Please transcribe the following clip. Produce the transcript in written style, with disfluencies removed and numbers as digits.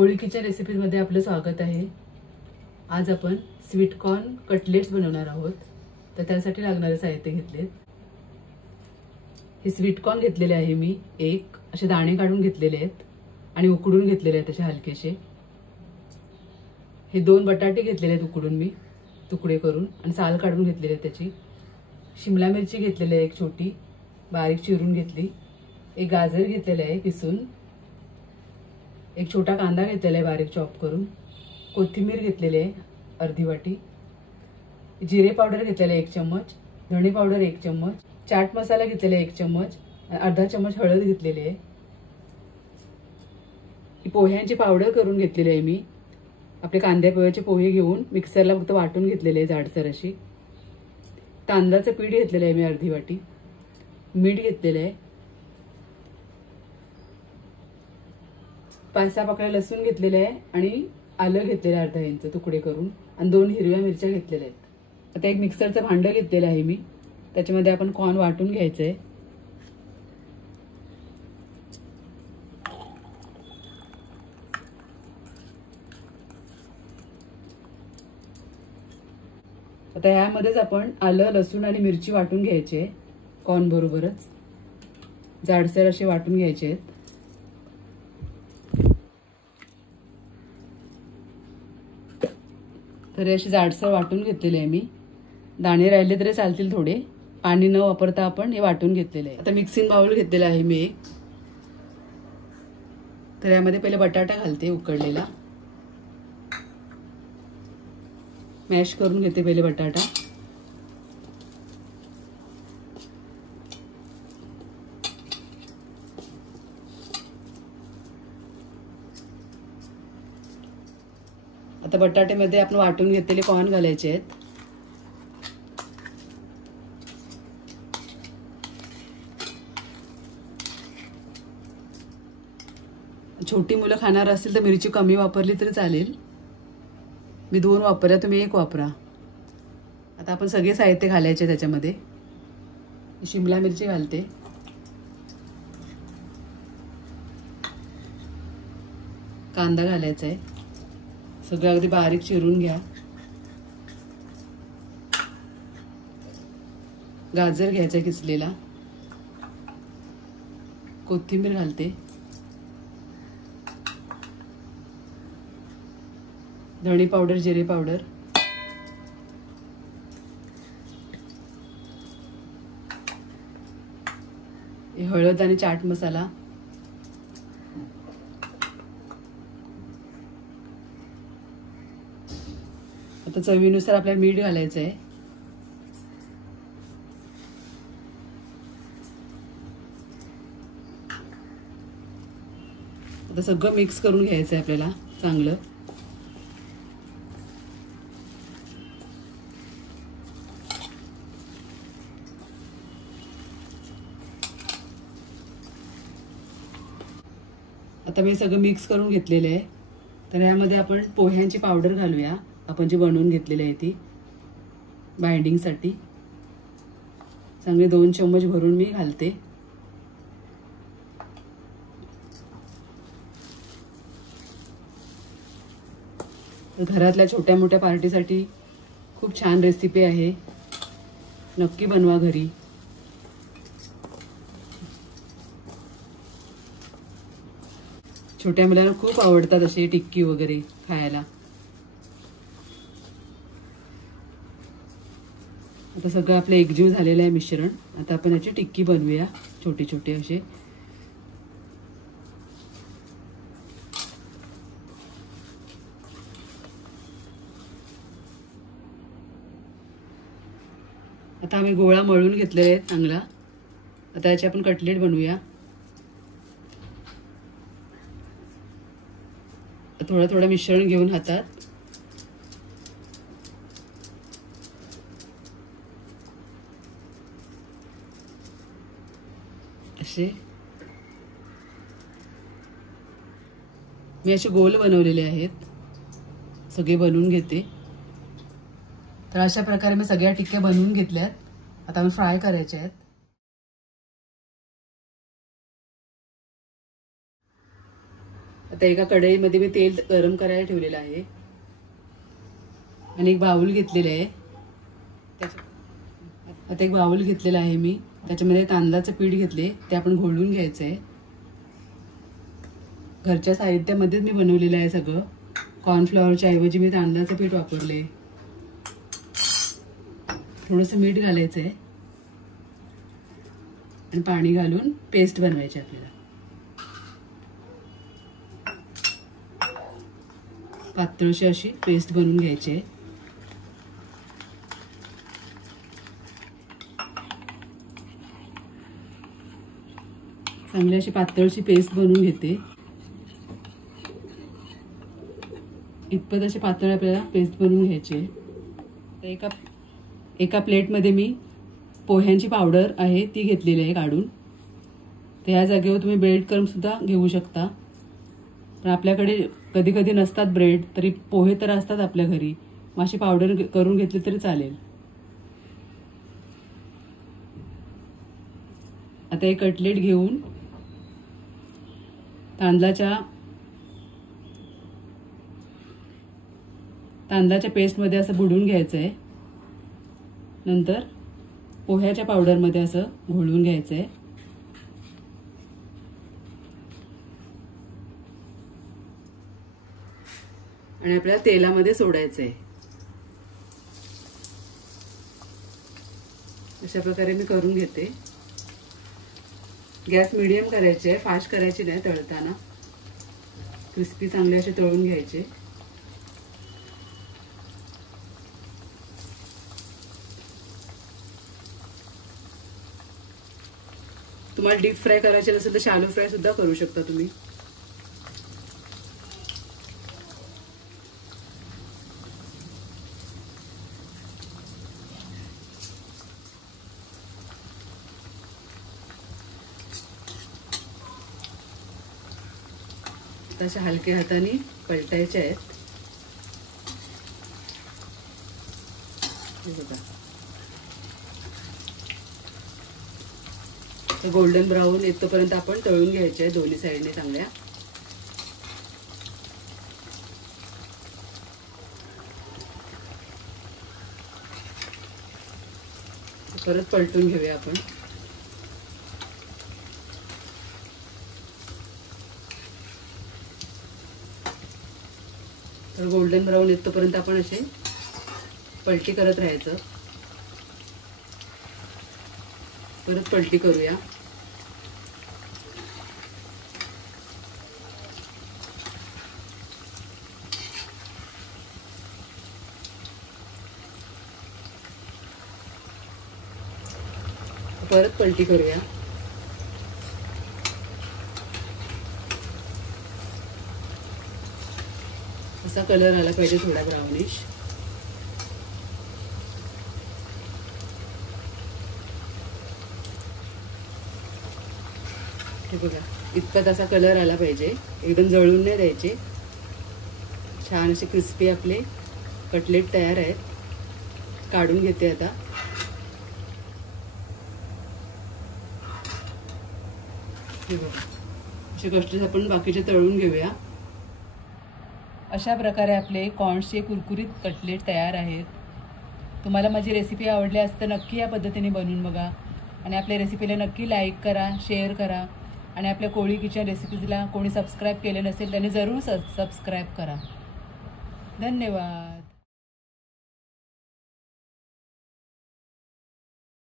कोळी किचन रेसिपीमध्ये आपलं स्वागत आहे। आज आपण स्वीट कॉर्न कटलेट्स बनवणार आहोत। तर त्यासाठी लागणारे साहित्य घेतले, हे स्वीट कॉर्न घेतलेले आहे मी, एक असे दाणे काढून घेतलेले आहेत आणि उकडून घेतलेले आहेत असे हलकेसे। हे 2 बटाटे घेतलेले आहेत उकडून मी तुकडे करून आणि साल काढून घेतलेले आहेत त्याची। शिमला मिरची घेतलेली आहे एक छोटी बारीक चिरून घेतली। एक गाजर घेतलेले आहे किसून। एक छोटा कांदा घेतलेला आहे बारीक चॉप करून। कोथिंबीर घेतलेली आहे अर्धी वाटी। जिरे पावडर घेतलेले 1 चम्मच, धणे पावडर 1 चम्मच, चाट मसाला घेतलेला 1 चम्मच, अर्धा चम्मच हळद घेतलेली आहे। ही पोह्यांची पावडर करून घेतलेली आहे मी। आपले कांद्या पोह्याचे पोहे घेऊन मिक्सरला फक्त वाटून घेतलेले आहे जाडसर अशी। तांदळाचं पीठ घेतलेलं आहे मी अर्धी वाटी। मीठ घेतलेलं आहे। 5-6 पाकळ्या लसूण घेतलेले आहे आणि आलं घेतलेलं आहे अर्धा इंच तुकडे करून आणि 2 हिरव्या मिरच्या घेतलेल्या आहेत। आता एक मिक्सरचं भांडं घेतलेलं आहे मी, त्याच्यामध्ये आपण कॉर्न वाटून घ्यायचं आहे। आता यामध्येच आपण आलं लसूण आणि मिरची वाटून घ्यायची आहे। कॉर्न बरोबरच जाडसर असे वाटून घ्यायचे आहेत। तर अशी जाडसर वाटून घेतलेले आहे मी। दाणे राहिले तरी चालतील थोडे, पाणी न वापरता आपण हे वाटून घेतलेले आहे। आता मिक्सिंग बाउल घेतलेला आहे मी एक। तर यामध्ये पहिले बटाटा घालते उकडलेला, मॅश करून घेते पहिले बटाटा। आता बटाट्यामध्ये आपण वाटून घेतलेले कॉर्न घालायचे आहेत। छोटी मुलं खाणार असतील तर मिरची कमी वापरली तरी चालेल। मी 2 वापरल्या, तुम्ही 1 वापरा। आता आपण सगळे साहित्य घालायचे त्याच्यामध्ये। शिमला मिरची घालते, कांदा घालायचा आहे, सगळं अगदी बारीक चिरून घ्या। गाजर घ्यायचा किसलेला, कोथिंबीर घालते, धणे पावडर जिरे पावडर, हळद आणि चाट मसाला, आता चवीनुसार आपल्याला मीठ घालायचं आहे। आता सगळं मिक्स करून घ्यायचं आहे आपल्याला चांगलं। आता मी सगळं मिक्स करून घेतलेलं आहे। तर यामध्ये आपण पोह्यांची पावडर घालूया, आपण जी बनवून घेतलेली आहे ती बाइंडिंगसाठी। चांगले 2 चम्मच भरून मी घालते। घरातल्या छोट्या मोठ्या पार्टीसाठी खूप छान रेसिपी आहे, नक्की बनवा घरी। छोट्या मुलांना खूप आवडतात असे टिक्की वगैरे खायला। आता सगळं आपलं एकजीव झालेलं आहे मिश्रण। आता आपण याची टिक्की बनवूया छोटी छोटी असे। आता आम्ही गोळा मळून घेतलेला आहे चांगला। आता याचे आपण कटलेट बनवूया। थोडं थोडं मिश्रण घेऊन हातात असे मी असे गोल बनवलेले आहेत, सगळे बनवून घेते। तर अशा प्रकारे मी सगळ्या टिक्क्या बनवून घेतल्यात। आता मी फ्राय करायचे आहेत। आता एका कढईमध्ये मी तेल गरम करायला ठेवलेलं आहे आणि एक बाउल घेतलेलं आहे. आता एक बाउल घेतलेला आहे मी, त्याच्यामध्ये तांदळाचं पीठ घेतले, ते आपण घोळून घ्यायचं आहे. घरच्या साहित्यामध्येच मी बनवलेलं आहे सगळं. कॉर्नफ्लॉवरच्या ऐवजी मी तांदळाचं पीठ वापरले. थोडंसं मीठ घालायचं आहे आणि पाणी घालून पेस्ट बनवायची आपल्याला. पातळशी अशी पेस्ट बनवून घ्यायची आहे. चांगली अशी पातळशी पेस्ट बनवून घेते. इतपत अशी पातळ आपल्याला पेस्ट बनवून घ्यायची आहे. एका प्लेटमध्ये मी पोह्यांची पावडर आहे ती घेतलेली आहे काढून. त्या जागेवर तुम्ही ब्रेड क्रम्ब सुद्धा घेऊ शकता, पण आपल्याकडे कधी कधी नसतात ब्रेड, तरी पोहे तर असतात आपल्या घरी, मग अशी पावडर करून घेतली तरी चालेल. आता एक कटलेट घेऊन तांदळाच्या पेस्टमध्ये असं बुडवून घ्यायचं आहे. नंतर पोह्याच्या पावडरमध्ये असं घोळवून घ्यायचं आहे. आणि आपल्याला तेलामध्ये सोडायचं आहे. अशा प्रकारे मी करून घेते. गॅस मीडियम करायचे आहे, फास्ट करायची नाही. तळताना क्रिस्पी चांगले असे तळून घ्यायचे. तुम्हाला डीप फ्राय करायचे नसेल तर शॅलो फ्राय सुद्धा करू शकता तुम्ही. तशा हलक्या हाताने पलटायचे आहेत. हे बघा, गोल्डन ब्राऊन येतोपर्यंत आपण तळून घ्यायचे आहे दोन्ही साईडने चांगल्या. परत पलटून घेऊया आपण. तर गोल्डन ब्राऊन येतोपर्यंत आपण असे पलटी करत राहायचं. परत पलटी करूया. परत पलटी करूया. असा कलर आला पाहिजे, थोडा ब्राउनिश. हे बघा, इतका तसा कलर आला पाहिजे. एकदम जळून नाही द्यायचे. छान असे क्रिस्पी आपले कटलेट तयार आहेत. काढून घेते आता. हे बघा, असे कटलेट आपण बाकीचे तळून घेऊया. अशा प्रकारे आपले कॉर्नचे कुरकुरीत कटलेट तयार आहेत. तुम्हाला माझी रेसिपी आवडली असतं नक्की या पद्धतीने बनवून बघा आणि आपल्या रेसिपीला नक्की लाईक करा, शेअर करा आणि आपल्या कोळी किचन रेसिपीजला कोणी सबस्क्राईब केले नसेल त्याने जरूर सबस्क्राईब करा. धन्यवाद.